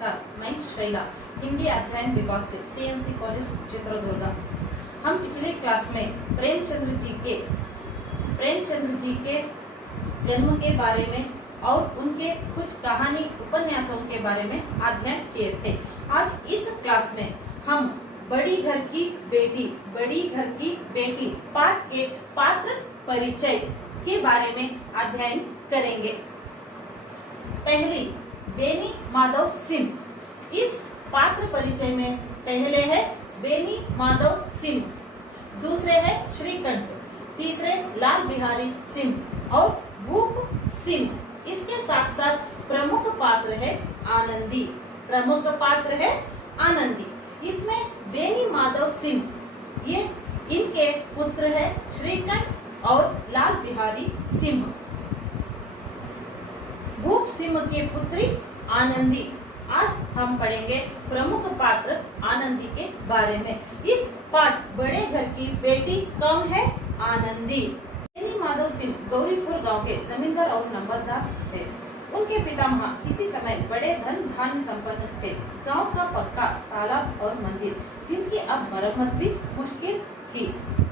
मैं शैला हिंदी अध्ययन विभाग से CNC कॉलेज चित्रदुर्गा। हम पिछले क्लास में प्रेमचंद्र जी के जन्म के बारे में और उनके कुछ कहानी उपन्यासों के बारे में अध्ययन किए थे। आज इस क्लास में हम बड़ी घर की बेटी पाठ के पात्र परिचय के बारे में अध्ययन करेंगे। पहली बेनी माधव सिंह। इस पात्र परिचय में पहले है बेनी माधव सिंह, दूसरे है श्रीकंठ, तीसरे लाल बिहारी सिंह और भूप सिंह। इसके साथ साथ प्रमुख पात्र है आनंदी। इसमें बेनी माधव सिंह ये इनके पुत्र है श्रीकंठ और लाल बिहारी सिंह। भूप सिंह की पुत्री आनंदी। आज हम पढ़ेंगे प्रमुख पात्र आनंदी के बारे में। इस पाठ बड़े घर की बेटी कौन है? आनंदी। बेनी माधव सिंह गौरीपुर गांव के जमींदार और नंबरदार थे। उनके पितामह किसी समय बड़े धन धान्य संपन्न थे। गांव का पक्का तालाब और मंदिर जिनकी अब मरम्मत भी मुश्किल थी।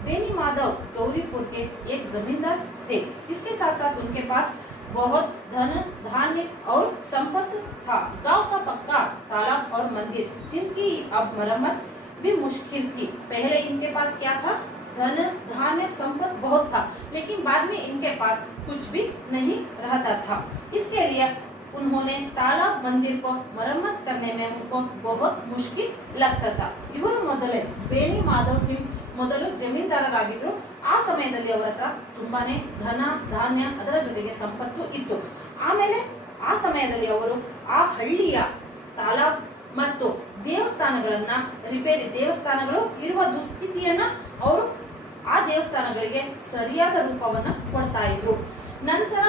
बेनी माधव गौरीपुर के एक जमींदार थे। इसके साथ साथ उनके पास बहुत धन धान्य और संपत्ति था। गांव का पक्का तालाब और मंदिर जिनकी अब मरम्मत भी मुश्किल थी। पहले इनके पास क्या था? धन धान्य संपत्ति बहुत था, लेकिन बाद में इनके पास कुछ भी नहीं रहता था। इसके लिए उन्होंने तालाब मंदिर को मरम्मत करने में उनको बहुत मुश्किल लगता था। इವರು ಮೊದಲೇ ಬೇನಿ ಮಾಧವ್ ಸಿಂಗ್ ಮೊದಲು ಜಮೀನ್ದಾರರಾಗಿದ್ರು। ಆ ಸಮಯದಲ್ಲಿ ಅವರ ಹತ್ರ ತುಂಬಾನೇ ಧನ ಧಾನ್ಯ ಅದರ ಜೊತೆಗೆ ಸಂಪತ್ತು ಇತ್ತು। ಆಮೇಲೆ ಆ ಸಮಯದಲ್ಲಿ ಅವರು ಆ ಹಳ್ಳಿಯ ತಾಲಾಬ್ ಮತ್ತು ದೇವಸ್ಥಾನಗಳನ್ನ ದೇವಸ್ಥಾನಗಳು ಇರುವ ದುಸ್ಥಿತಿಯನ್ನ ಅವರು ಆ ದೇವಸ್ಥಾನಗಳಿಗೆ ಸರಿಯಾದ ರೂಪವನ್ನ ಕೊಡ್ತಾ ಇದ್ರು। ನಂತರ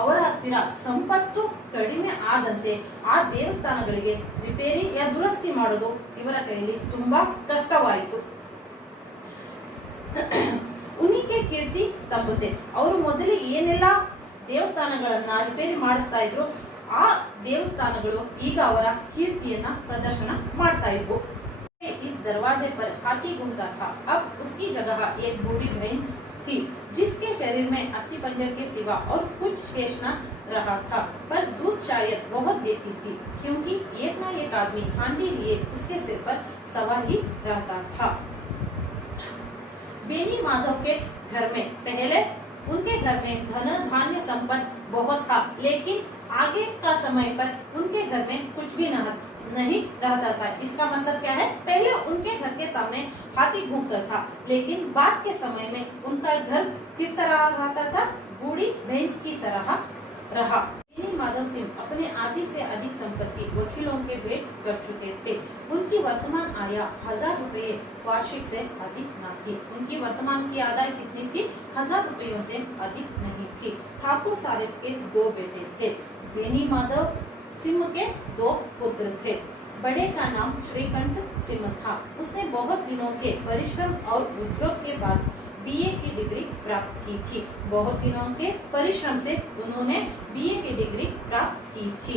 ಅವರ ಹತ್ತಿರ ಸಂಪತ್ತು ಕಡಿಮೆ ಆದಂತೆ ಆ ದೇವಸ್ಥಾನಗಳಿಗೆ ರಿಪೇರಿ ದುರಸ್ತಿ ಮಾಡೋದು ಇವರ ಕೈಯಲ್ಲಿ ತುಂಬಾ ಕಷ್ಟವಾಯಿತು। ಉನಿಕೆ ಕೀರ್ತಿ ಸ್ತಂಭತೆ ಅವರು ಮೊದಲು ಏನೆಲ್ಲ ದೇವಸ್ಥಾನಗಳನ್ನ ರಿಪೇರಿ ಮಾಡಿಸ್ತಾ ಇದ್ರು, ಆ ದೇವಸ್ಥಾನಗಳು ಈಗ ಅವರ ಕೀರ್ತಿಯನ್ನ ಪ್ರದರ್ಶನ ಮಾಡ್ತಾ ಇದ್ವು। इस दरवाजे पर हाथी घूमता था। अब उसकी जगह एक बूढ़ी भैंस थी जिसके शरीर में अस्थि पंजर के सिवा और कुछ शेष न रहा था, पर दूध शायद बहुत देती थी, क्योंकि एक न एक आदमी हांडी लिए उसके सिर पर सवार ही रहता था। बेनी माधव के घर में पहले उनके घर में धन धान्य संपत्ति बहुत था, लेकिन आगे का समय पर उनके घर में कुछ भी नहीं रहता था। इसका मतलब क्या है? पहले उनके घर के सामने हाथी घूमता था, लेकिन बाद के समय में उनका घर किस तरह रहता था? बूढ़ी भैंस की तरह रहा। बेनी माधव सिंह अपने आधी से अधिक संपत्ति वकीलों के भेंट कर चुके थे। उनकी वर्तमान आय 1000 रुपये वार्षिक से अधिक न थी। उनकी वर्तमान की आदाय कितनी थी? 1000 रुपयों से अधिक नहीं थी। ठाकुर साहब के 2 बेटे थे। बेनी माधव सिंह के 2 पुत्र थे। बड़े का नाम श्रीकंठ सिंह था। उसने बहुत दिनों के परिश्रम और उद्योग के बाद BA की डिग्री प्राप्त की थी। बहुत दिनों के परिश्रम से उन्होंने BA की डिग्री प्राप्त की थी।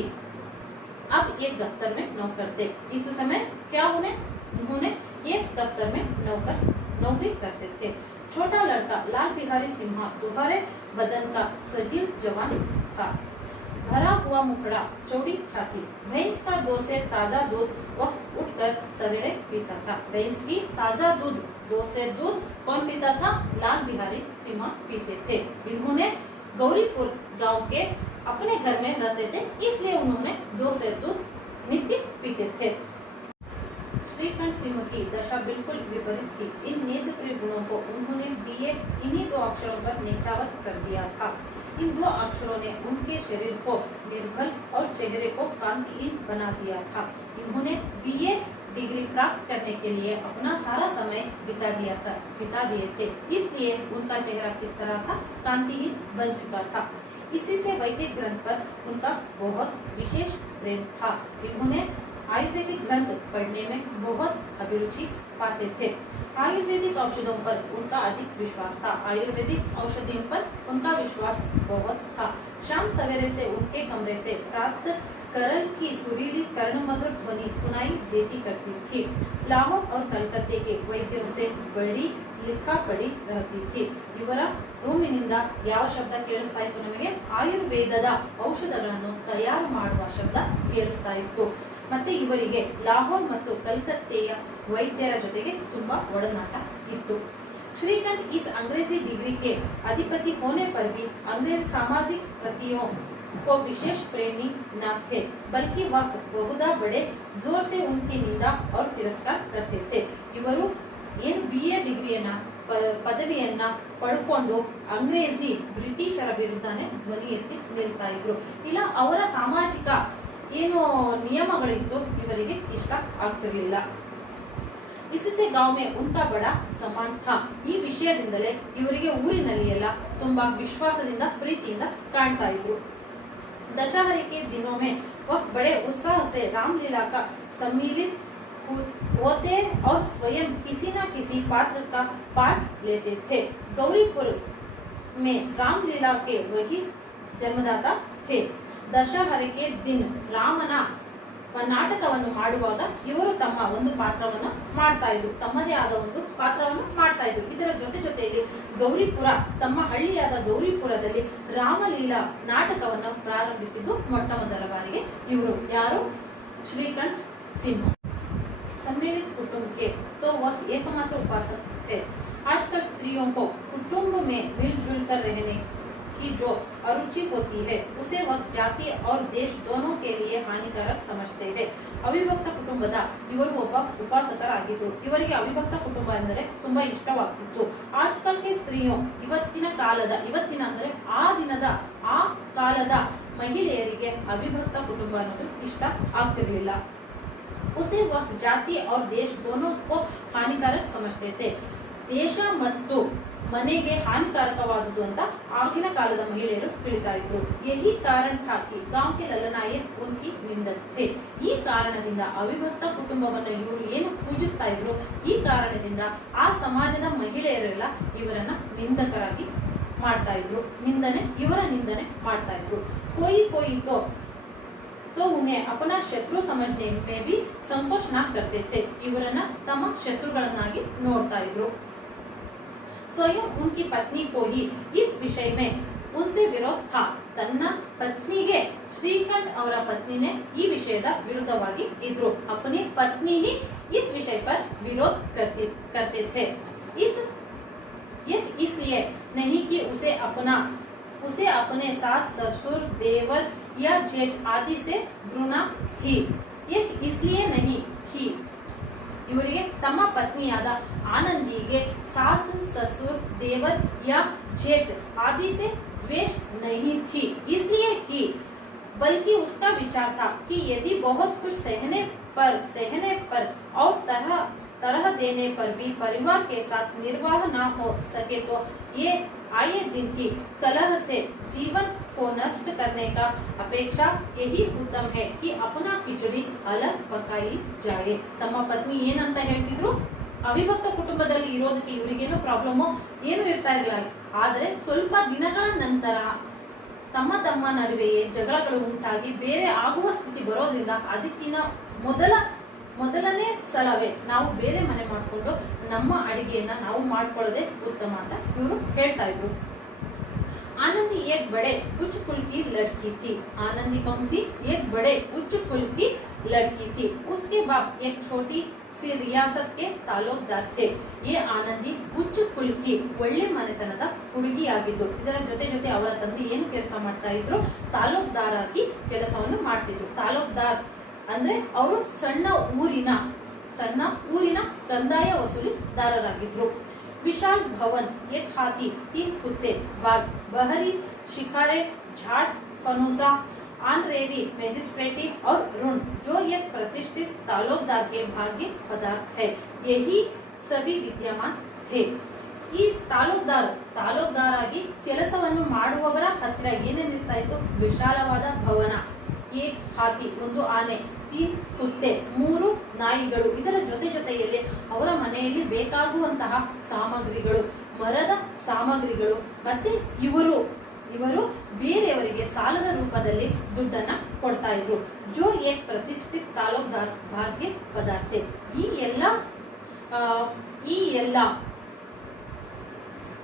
अब एक दफ्तर में नौकर थे। इस समय क्या उन्होंने एक दफ्तर में नौकरी करते थे। छोटा लड़का लाल बिहारी सिंह दोहरे बदन का सजीव जवान था। भरा हुआ मुखड़ा, चौड़ी छाती, भैंस का 2 सेर ताजा दूध वह उठकर सवेरे पीता था। भैंस की ताजा दूध 2 सेर दूध कौन पीता था? लाल बिहारी सिंह पीते थे। इन्होंने गौरीपुर गांव के अपने घर में रहते थे, इसलिए उन्होंने 2 सेर दूध नित्य पीते थे। श्रीकंठ सिंह की दशा बिल्कुल विपरीत थी। इन नेत्रप्रिय गुणों को उन्होंने BA इन्हीं 2 अक्षरों पर निछावर कर दिया था। इन 2 अक्षरों ने उनके शरीर को निर्बल और चेहरे को कांतिहीन बना दिया था। इन्होंने BA डिग्री प्राप्त करने के लिए अपना सारा समय बिता दिए थे, इसलिए उनका चेहरा किस तरह था? कांतिहीन बन चुका था। इसी से वैदिक ग्रंथ पर उनका बहुत विशेष प्रेम था। इन्होंने आयुर्वेदिक ग्रंथ पढ़ने में बहुत अभिरुचि पाते थे। आयुर्वेदिक औषधों पर उनका अधिक विश्वास था। आयुर्वेदिक औषधियों पर उनका विश्वास बहुत था। शाम सवेरे से उनके कमरे से प्रातः करल की सुरीली कर्णमधुर ध्वनि सुनाई देती करती थी। लाहौर और कलकत्ते के वैद्यों से बड़ी लिखा पड़ी रहती थी। ಇವರ ರೂಮಿನಿಂದ ಯಾವ ಶಬ್ದ ಕೇಳಿಸ್ತಾ ಇತ್ತು? ನಮಗೆ ಆಯುರ್ವೇದದ ಔಷಧಗಳನ್ನು ತಯಾರು ಮಾಡುವ ಶಬ್ದ ಕೇಳಿಸ್ತಾ ಇತ್ತು. ಮತ್ತೆ ಇವರಿಗೆ ಲಾಹೋರ್ ಮತ್ತು ಕಲ್ಕತ್ತೆಯ ವೈದ್ಯರ ಜೊತೆಗೆ ತುಂಬಾ ಒಡನಾಟ ಇತ್ತು. श्रीकंठ इस अंग्रेजी डिग्री के अधिपति होने पर भी अंग्रेज सामाजिक प्रतियों को विशेष प्रेमी न थे, बल्कि वह बहुधा बड़े जोर से उनकी निंदा और तिरस्कार करते थे. इವರು ಏನು BA ಡಿಗ್ರಿಯನ್ನ ಪದವಿಯನ್ನ ಪಡ್ಕೊಂಡು ಅಂಗ್ರೇಜಿ ಬ್ರಿಟಿಷರ ವಿರುದ್ಧನೇ ಧ್ವನಿ ಎತ್ತಿ ನಿಲ್ತಾ ಇದ್ರು. ಇಲ್ಲ ಅವರ ಸಾಮಾಜಿಕ ಏನು ನಿಯಮಗಳಿತ್ತು ಇವರಿಗೆ ಇಷ್ಟ ಆಗ್ತಿರ್ಲಿಲ್ಲ. इससे गांव में उनका बड़ा सम्मान था. ಈ ವಿಷಯದಿಂದಲೇ ಇವರಿಗೆ ಊರಿನಲ್ಲಿ ಎಲ್ಲ ತುಂಬಾ ವಿಶ್ವಾಸದಿಂದ ಪ್ರೀತಿಯಿಂದ ಕಾಣ್ತಾ ಇದ್ರು. दशहरे के दिनों में वह बड़े उत्साह से रामलीला का सम्मिलित होते और स्वयं किसी न किसी पात्र का पाठ लेते थे. गौरीपुर में रामलीला के वही जन्मदाता थे. दशहरे के दिन रामನ ನಾಟಕವನ್ನು ಮಾಡುವಾಗ ಇವರು ತಮ್ಮ ಒಂದು ಪಾತ್ರವನ್ನು ಮಾಡ್ತಾ ಇದ್ರು, ತಮ್ಮದೇ ಆದ ಒಂದು ಪಾತ್ರವನ್ನು ಮಾಡ್ತಾ ಇದ್ರು. ಇದರ ಜೊತೆಯಲ್ಲಿ ಗೌರಿಪುರ ತಮ್ಮ ಹಳ್ಳಿಯಾದ ಗೌರಿಪುರದಲ್ಲಿ ರಾಮಲೀಲಾ ನಾಟಕವನ್ನು ಪ್ರಾರಂಭಿಸಿದ್ದು ಮೊಟ್ಟ ಮೊದಲ ಬಾರಿಗೆ ಇವರು ಯಾರು? श्रीकंठ सिंह. सम्मिलित कुटुंब के तो वह एकमात्र उपासक थे. आजकल स्त्रियों को कुटुंब में मिलजुल कर रहने की जो अरुचि होती है उसे वह जाति और देश दोनों के लिए हानिकारक समझते हैं. ಅವಿಭಕ್ತ ಕುಟುಂಬದ ಇವರು ಒಬ್ಬ ಉಪಾಸಕರಾಗಿದ್ದರು. ಇವರಿಗೆ ಅವಿಭಕ್ತ ಕುಟುಂಬ ಅಂದರೆ ತುಂಬಾ ಇಷ್ಟವಾಗ್ತಿತ್ತು. ಆಜ್ಕಲ್ ಕೆ ಸ್ತ್ರೀಯೋ ಇವತ್ತಿನ ಅಂದರೆ ಆ ಕಾಲದ ಮಹಿಳೆಯರಿಗೆ ಅವಿಭಕ್ತ ಕುಟುಂಬ ಅನ್ನೋದು ಇಷ್ಟ ಆಗ್ತಿರ್ಲಿಲ್ಲ. उसे वह जाति और देश दोनों को हानिकारक समझते थे. ದೇಶ ಮತ್ತು ಮನೆಗೆ ಹಾನಿಕಾರಕವಾದುದು ಅಂತ ಆಗಿನ ಕಾಲದ ಮಹಿಳೆಯರು ತಿಳಿತಾ ಇದ್ರು. ಯಹಿ ಕಾರಣ ಥಾ ಕಿ ಗಾಂವ್ ಕೆ ಲಲ್ಲನಾಯಕ್ ಉನ್ಕಿ ನಿಂದಕ್ ಥೆ. ಈ ಕಾರಣದಿಂದ ಅವಿಭಕ್ತ ಕುಟುಂಬವನ್ನು ಇವರು ಏನು ಪೂಜಿಸ್ತಾ ಇದ್ರು, ಈ ಕಾರಣದಿಂದ ಆ ಸಮಾಜದ ಮಹಿಳೆಯರೆಲ್ಲ ಇವರನ್ನ ನಿಂದಕರಾಗಿ ಮಾಡ್ತಾ ಇದ್ರು. ಇವರ ನಿಂದನೆ ಮಾಡ್ತಾ ಇದ್ರು. कोई तो उन्हें अपना शत्रु समझने में भी संकोच न करते थे. ಇವರನ್ನ ತಮ್ಮ ಶತ್ರುಗಳನ್ನಾಗಿ ನೋಡ್ತಾ ಇದ್ರು. स्वयं उनकी पत्नी को ही इस विषय में उनसे विरोध था. ತನ್ನ ಪತ್ನಿಗೆ ಶ್ರೀಕಂಠ್ ಅವರ ಪತ್ನಿನೇ ಈ ವಿಷಯದ ವಿರುದ್ಧವಾಗಿ ಇದ್ರು. अपनी पत्नी ही इस विषय पर विरोध करते थे. इसलिए नहीं कि उसे अपने सास ससुर देवर या जेठ आदि से घृणा थी. इसलिए नहीं कि ಇವರಿಗೆ ತಮ್ಮ ಪತ್ನಿಯಾದ आनंदी सास ससुर देवर या जेठ आदि से द्वेष नहीं थी, इसलिए कि बल्कि उसका विचार था कि यदि बहुत कुछ सहने पर और तरह देने पर भी परिवार के साथ निर्वाह न हो सके तो ये आए दिन की कलह से जीवन को नष्ट करने का अपेक्षा यही उत्तम है कि अपना खिचड़ी अलग पकाई जाए. ತಮ್ಮ ಪತ್ನಿ ಏನಂತ ಹೇಳ್ತಿದ್ರು? ಅವಿಭಕ್ತ ಕುಟುಂಬದಲ್ಲಿ ಇರೋದಕ್ಕೆ ಇವರಿಗೇನು ಪ್ರಾಬ್ಲಮ್ ಏನು ಇರ್ತಾ ಇರಲಿಲ್ಲ. ಆದರೆ ಸ್ವಲ್ಪ ದಿನಗಳ ನಂತರ ತಮ್ಮ ನಡುವೆಯೇ ಜಗಳಗಳು ಉಂಟಾಗಿ ಬೇರೆ ಆಗುವ ಸ್ಥಿತಿ ಬರೋದ್ರಿಂದ ಅದಕ್ಕಿಂತ ಮೊದಲನೇ ಸಲವೇ ನಾವು ಬೇರೆ ಮನೆ ಮಾಡಿಕೊಂಡು ನಮ್ಮ ಅಡಿಗೆಯನ್ನ ನಾವು ಮಾಡ್ಕೊಳ್ಳೋದೇ ಉತ್ತಮ ಅಂತ ಇವರು ಹೇಳ್ತಾ ಇದ್ರು. आनंदी एक बड़े उच्च कुल की लड़की थी. आनंदी कौन थी? एक बड़े उच्च कुल की लड़की थी. उसके बाप एक छोटी सी रियासत के तालुकदार थे. ये आनंदी उच्च कुल की ಒಳ್ಳೆ ಮನೆತನದ ಹುಡುಗಿಯಾಗಿದ್ದು. ಇದರ ಜೊತೆ ಅವರ ತಂದೆ ಏನು ಕೆಲಸ ಮಾಡ್ತಾ ಇದ್ರು? ತಾಲೂಕ್ದಾರ್ ಆಗಿ ಕೆಲಸವನ್ನು ಮಾಡ್ತಿದ್ರು. ತಾಲೂಕ್ದಾರ್ ಅಂದ್ರೆ ಅವರು ಸಣ್ಣ ಊರಿನ ಕಂದಾಯ ವಸೂಲಿದಾರರಾಗಿದ್ರು. विशाल भवन, एक हाथी, 3 कुत्ते, बाज, बहरी शिकारे, झाड़ फनूसा, ऑनरेरी मैजिस्ट्रेटी और ऋण जो एक प्रतिष्ठित तालुकदार के भाग्य पदार्थ है, यही सभी विद्यमान थे. ಈ ತಾಲೂಕ್ದಾರ್ ಆಗಿ ಕೆಲಸವನ್ನು ಮಾಡುವವರ ಹತ್ರ ಏನೇನಿರ್ತಾ ಇತ್ತು? ವಿಶಾಲವಾದ ಭವನ, ಏಕ್ ಹಾತಿ ಒಂದು ಆನೆ, 3 ಕುತ್ತೆ 3 ನಾಯಿಗಳು. ಇದರ ಜೊತೆಯಲ್ಲಿ ಅವರ ಮನೆಯಲ್ಲಿ ಬೇಕಾಗುವಂತಹ ಸಾಮಗ್ರಿಗಳು, ಮರದ ಸಾಮಗ್ರಿಗಳು, ಮತ್ತೆ ಇವರು ಇವರು ಬೇರೆಯವರಿಗೆ ಸಾಲದ ರೂಪದಲ್ಲಿ ದುಡ್ಡನ್ನ ಕೊಡ್ತಾ ಇದ್ರು. ಜೋ ಏಕ್ ಪ್ರತಿಷ್ಠಿತ ತಾಲೂಕ್ದಾರ್ ಭಾಗ್ಯ ಪದಾರ್ಥ. ಈ ಎಲ್ಲ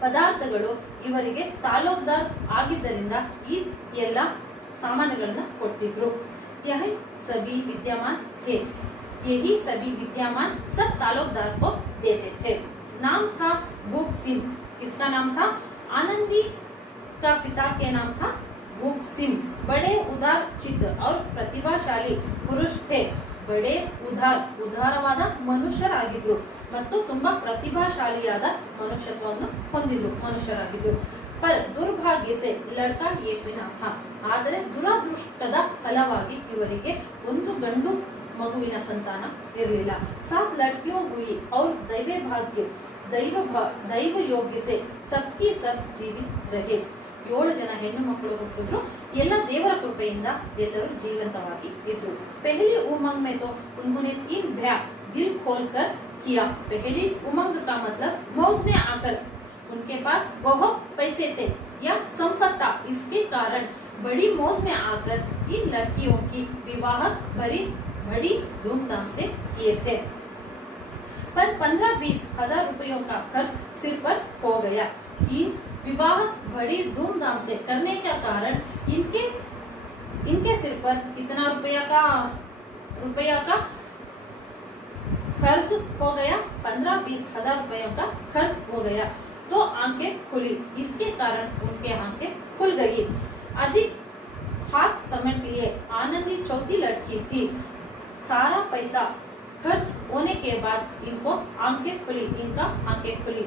ಪದಾರ್ಥಗಳು ಇವರಿಗೆ ತಾಲೂಕ್ದಾರ್ ಆಗಿದ್ದರಿಂದ ಈ ಎಲ್ಲ ಸಾಮಾನುಗಳನ್ನ ಕೊಟ್ಟಿದ್ರು. यही सभी विद्यमान थे, यही सभी विद्यमान सब तालुकदार को देते थे. नाम था भूप सिंह. किसका नाम था? आनंदी का पिता के नाम था भूप सिंह. बड़े उदार चित्त और प्रतिभाशाली पुरुष थे. बड़े ಉದಾರವಾದ ಮನುಷ್ಯರಾಗಿದ್ರು ಮತ್ತು ತುಂಬಾ ಪ್ರತಿಭಾಶಾಲಿಯಾದ ಮನುಷ್ಯತ್ವವನ್ನು ಹೊಂದಿದ್ರು ಮನುಷ್ಯರಾಗಿದ್ರು. पर दुर्भाग्य से लड़का एक बिना था. ಆದರೆ ದುರಾದೃಷ್ಟದ ಫಲವಾಗಿ ಇವರಿಗೆ ಒಂದು ಗಂಡು ಮಗುವಿನ ಸಂತಾನ ಇರಲಿಲ್ಲ. 7 लड़कियों हुई और दैव योग्य से सबकी सब जीवित रहे. 7 ಜನ ಹೆಣ್ಣು ಮಕ್ಕಳು ಹುಟ್ಟಿದ್ರು. ಎಲ್ಲ ದೇವರ ಕೃಪೆಯಿಂದ ಎಲ್ಲರೂ ಜೀವಂತವಾಗಿ ಇದ್ರು. पहली उमंग में तो उन्होंने 3 ब्याह दिल खोलकर किया. पहली उमंग का मतलब मौज में आकर. उनके पास बहुत पैसे थे या संपत्ति, इसके कारण बड़ी मौज में आकर 3 लड़कियों की विवाह बड़ी धूमधाम से किए थे. पर 15-20 हजार रुपयों का खर्च सिर पर हो गया. 3 विवाह बड़ी धूमधाम से करने के कारण इनके सिर पर कितना रुपया का खर्च हो गया? 15-20 हजार रुपयों का खर्च हो गया. तो आंखें खुली. इसके कारण उनके आंखें खुल गई. अधिक हाथ समेट लिए. आनंदी चौथी लड़की थी. सारा पैसा खर्च होने के बाद इनको आंखें खुली. इनका आंखें खुली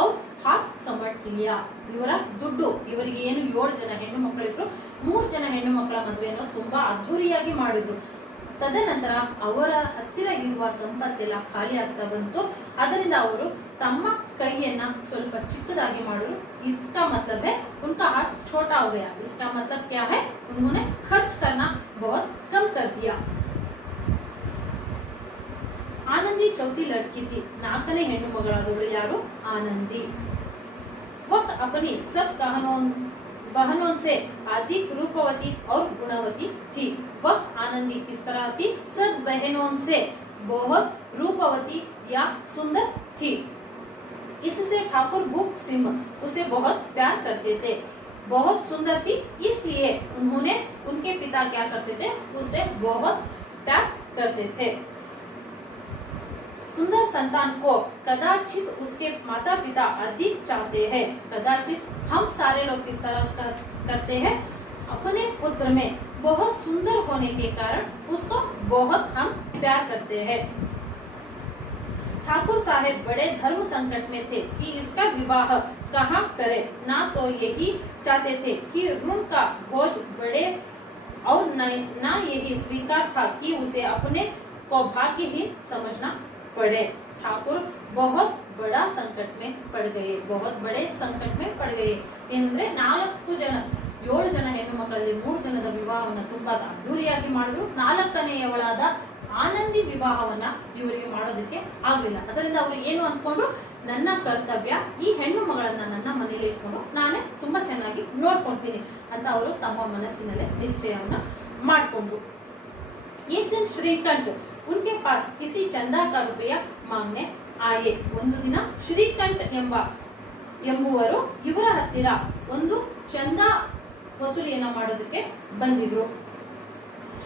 और हाथ समट लिया. ಇವರ ದುಡ್ಡು ಇವರಿಗೆ ಏನು 7 ಜನ ಹೆಣ್ಣು ಮಕ್ಕಳಿದ್ರು. 3 ಜನ ಹೆಣ್ಣು ಮಕ್ಕಳ ಮದುವೆಯನ್ನು ತುಂಬಾ ಅದ್ಧೂರಿಯಾಗಿ ಮಾಡಿದ್ರು. ತದನಂತರ ಅವರ ಹತ್ತಿರ ಇರುವ ಸಂಪತ್ತೆಲ್ಲ ಖಾಲಿ ಆಗ್ತಾ ಬಂತು. ಅದರಿಂದ ಅವರು ತಮ್ಮ ಕೈಯನ್ನ ಸ್ವಲ್ಪ ಚಿಕ್ಕದಾಗಿ ಮಾಡಿದ್ರು. इसका मतलब है उनका हाथ छोटा हो गया. इसका मतलब क्या है? उन्होंने खर्च करना बहुत कम कर दिया. आनंदी चौथी लड़की थी. 4ನೇ ಹೆಣ್ಣು ಮಗಳಾದವಳು ಯಾರು? ಆನಂದಿ. वह अपनी सब बहनों से अधिक रूपवती और गुणवती थी. वह आनंदी किस तरह थी? सब बहनों से बहुत रूपवती या सुंदर थी. इससे ठाकुर भूप सिंह उसे बहुत प्यार करते थे. बहुत सुंदर थी, इसलिए उनके पिता क्या करते थे? उससे बहुत प्यार करते थे. सुंदर संतान को कदाचित उसके माता पिता अधिक चाहते हैं. कदाचित हम सारे लोग किस तरह करते हैं? अपने पुत्र में बहुत सुंदर होने के कारण उसको बहुत हम प्यार करते हैं. ठाकुर साहेब बड़े धर्म संकट में थे कि इसका विवाह कहाँ करें. ना तो यही चाहते थे कि ऋण का बोझ बढ़े और ना यही स्वीकार था कि उसे अपने को भाग्यहीन समझना पड़े. ठाकुर बहुत बड़ा संकट में पड़ गए. बहुत बड़े संकट में पड़ गए. ಏನಂದ್ರೆ 7 ಜನ ಹೆಣ್ಣು ಮಕ್ಕಳಲ್ಲಿ 3 ಜನದ ವಿವಾಹವನ್ನ ತುಂಬಾ ಅದ್ಧೂರಿಯಾಗಿ ಮಾಡಿದ್ರು. 4ನೇಯವಳಾದ ಆನಂದಿ ವಿವಾಹವನ್ನ ಇವರಿಗೆ ಮಾಡೋದಕ್ಕೆ ಆಗಲಿಲ್ಲ. ಅದರಿಂದ ಅವರು ಏನು ಅನ್ಕೊಂಡ್ರು? ನನ್ನ ಕರ್ತವ್ಯ ಈ ಹೆಣ್ಣು ಮಗಳನ್ನ ನನ್ನ ಮನೆಯಲ್ಲಿ ಇಟ್ಕೊಂಡು ನಾನೇ ತುಂಬಾ ಚೆನ್ನಾಗಿ ನೋಡ್ಕೊಳ್ತೀನಿ ಅಂತ ಅವರು ತಮ್ಮ ಮನಸ್ಸಿನಲ್ಲೇ ನಿಶ್ಚಯವನ್ನ ಮಾಡಿಕೊಂಡ್ರು. एक दिन श्रीकंठ उनके पास किसी चंदा का रुपया मांगने आए. ಒಂದು ದಿನ ಶ್ರೀಕಂಠ ಎಂಬುವರು ಇವರ ಹತ್ತಿರ ಒಂದು ಚಂದಾ ವಸೂಲಿಯನ್ನ ಮಾಡೋದಕ್ಕೆ ಬಂದಿದ್ರು.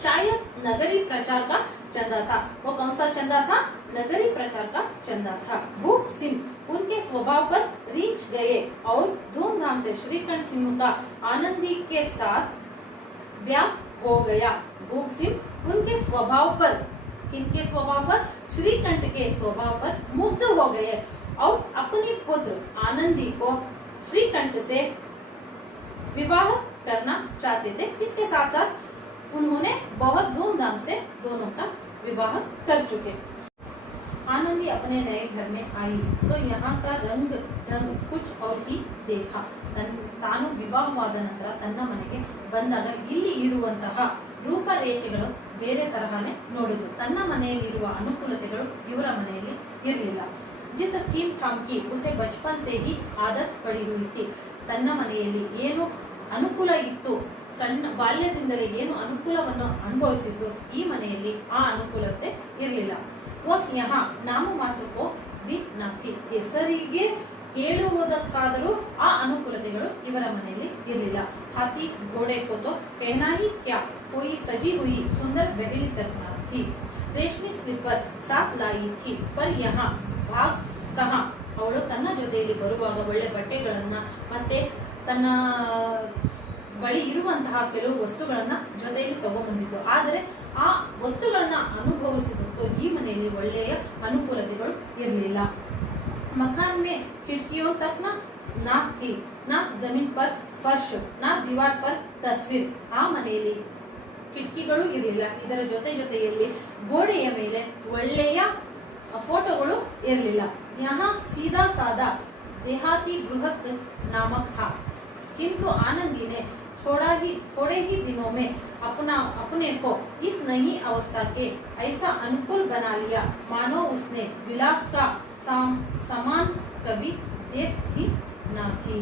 शायद नगरी प्रचार का चंदा था. वो कौन सा चंदा था? नगरी प्रचार का चंदा था. भूप सिंह उनके स्वभाव पर रीछ गए और धूमधाम से श्रीकंठ सिंह का आनंदी के साथ ब्याह हो गया. भूप सिंह उनके स्वभाव पर, किनके स्वभाव पर? श्रीकंठ के स्वभाव पर मुग्ध हो गए और अपनी पुत्र आनंदी को श्रीकंठ से विवाह करना चाहते थे. इसके साथ साथ उन्होंने बहुत धूमधाम से दोनों का विवाह कर चुके. आनंदी अपने नए घर में आई तो यहाँ का रंग ढंग कुछ और ही देखा. ತಾನು ವಿವಾಹವಾದ ನಂತರ ತನ್ನ ಮನೆಗೆ ಬಂದಾಗ ಇಲ್ಲಿ ಇರುವಂತಹ ರೂಪರೇಷೆಗಳು ಬೇರೆ ತರಹನೇ ನೋಡಿದ್ರು. ತನ್ನ ಮನೆಯಲ್ಲಿರುವ ಅನುಕೂಲತೆಗಳು ಇವರ ಮನೆಯಲ್ಲಿ ಇರಲಿಲ್ಲ. जिस थीम ठाम की उसे बचपन से ही आदत पड़ी हुई थी. ತನ್ನ ಮನೆಯಲ್ಲಿ ಏನು ಅನುಕೂಲ ಇತ್ತು, ಸಣ್ಣ ಬಾಲ್ಯದಿಂದಲೇ ಏನು ಅನುಕೂಲವನ್ನು ಅನುಭವಿಸಿದ್ದು, ಈ ಮನೆಯಲ್ಲಿ ಆ ಅನುಕೂಲತೆ ಇರಲಿಲ್ಲ. ವಹ್ ಯಹಾ ನಾಮ ಮಾತ್ರಕ್ಕೋ भी न थी, ಹೆಸರಿಗೆ ಹೇಳುವುದಕ್ಕಾದರೂ ಆ ಅನುಕೂಲತೆಗಳು ಇವರ ಮನೆಯಲ್ಲಿ ಇರಲಿಲ್ಲ. ಹಾಥಿ घोड़े को तो कहना ही क्या, कोई सजी हुई सुंदर बहेली तक न थी. ರೇಷ್ಮೆ ಸ್ಲಿಪ್ಪರ್ ಸಾಥ್ ಲಾಯಿ ಥಿ ಪರ್ ಯಹಾ ಭಾಗ್ ಕಹಾ. ಅವಳು ತನ್ನ ಜೊತೆಯಲ್ಲಿ ಬರುವಾಗ ಒಳ್ಳೆ ಬಟ್ಟೆಗಳನ್ನ ಮತ್ತೆ ತನ್ನ ಬಳಿ ಇರುವಂತಹ ಕೆಲವು ವಸ್ತುಗಳನ್ನ ಜೊತೆಯಲ್ಲಿ ತಗೊಂಡ್ಬಂದಿದ್ದು. ಆದರೆ ಆ ವಸ್ತುಗಳನ್ನ ಅನುಭವಿಸಿದಕ್ಕೂ ಈ ಮನೆಯಲ್ಲಿ ಒಳ್ಳೆಯ ಅನುಕೂಲತೆಗಳು ಇರಲಿಲ್ಲ. ಮಕಾನ್ ಮೇ ಖಿಡ್ಕಿಯೋ ತಕ್ ನಾ ಥಿ, ನಾ ಜಮೀನ್ ಪರ್ ಫರ್ಶ್, ನಾ ದಿವಾರ್ ಪರ್ ತಸ್ವೀರ್. ಆ ಮನೆಯಲ್ಲಿ ಕಿಟಕಿಗಳು ಇರಲಿಲ್ಲ. ಇದರ ಜೊತೆಯಲ್ಲಿ ಗೋಡೆಯ ಮೇಲೆ ಒಳ್ಳೆಯ ಫೋಟೋಗಳು ಇರಲಿಲ್ಲ. ಯಹಾ ಸೀದಾ ಸಾದಾ देहाती गृहस्थ नामक था, किंतु आनंदी ने थोड़े ही दिनों में अपने को इस नई अवस्था के ऐसा अनुकूल बना लिया मानो उसने विलास का समान कभी देख ही न थी.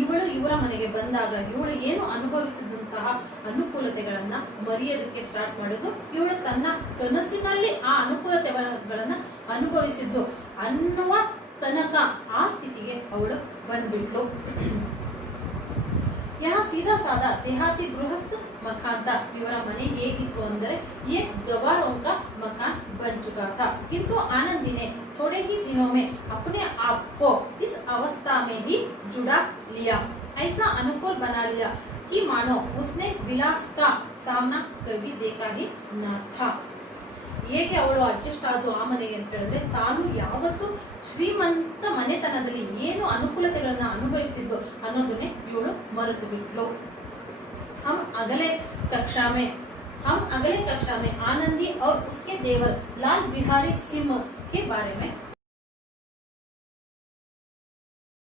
ಇವಳು ಇವರ ಮನೆಗೆ ಬಂದಾಗ ಇವಳು ಏನು ಅನುಭವಿಸಿದಂತಹ ಅನುಕೂಲತೆಗಳನ್ನ ಮರೆಯೋದಕ್ಕೆ ಸ್ಟಾರ್ಟ್ ಮಾಡೋದು. ಇವಳು ತನ್ನ ಕನಸಿನಲ್ಲಿ ಆ ಅನುಕೂಲತೆಗಳನ್ನ ಅನುಭವಿಸಿದ್ದು ಅನ್ನುವ ತನಕ ಆ ಸ್ಥಿತಿಗೆ ಅವಳು ಬಂದ್ಬಿಟ್ಲು. यहाँ सीधा सादा देहाती गृहस्थ मकान था. ಇವರ ಮನೆ ಹೇಗಿತ್ತು ಅಂದರೆ एक गवारों का मकान बन चुका था, किंतु आनंदी ने थोड़े ही दिनों में अपने आप को इस अवस्था में ही जुड़ा लिया, ऐसा अनुकूल बना लिया कि मानो उसने विलास का सामना कभी देखा ही न था. ಹೇಗೆ ಅವಳು ಅಡ್ಜಸ್ಟ್ ಆದು ಆ ಮನೆಗೆ ಅಂತ ಹೇಳಿದ್ರೆ, ತಾನು ಯಾವತ್ತು ಶ್ರೀಮಂತ ಮನೆತನದಲ್ಲಿ ಏನು ಅನುಕೂಲತೆಗಳನ್ನ ಅನುಭವಿಸಿದ್ದು ಅನ್ನೋದನ್ನೇ ಇವಳು ಮರೆತು ಬಿಟ್ಲು. हम अगले कक्षा में आनंदी और उसके देवर लाल बिहारी सिंह के बारे में